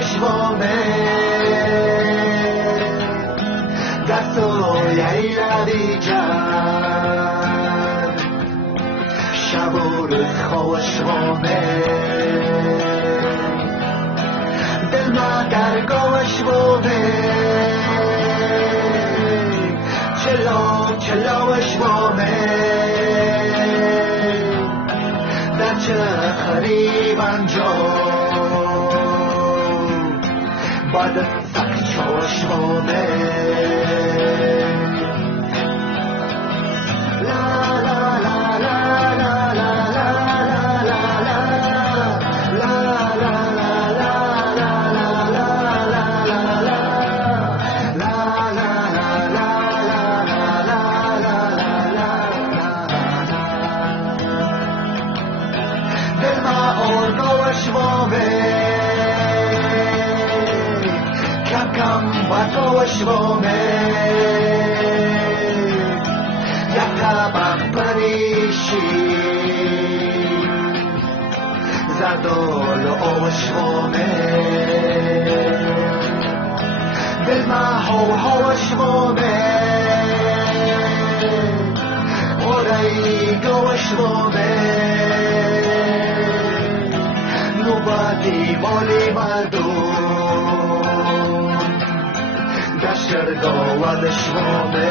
شوامه دستو یعی روی جد شب و روز خوش وامه دل ما در گوش وامه چلاوش وامه در چه خریب انجام بعد سک چوش وامه شوامه یکم پریشی زدال و شوامه دل ما هو شوامه اوری گو شوامه نوبتی مالی مردم دشتر گواد شوامه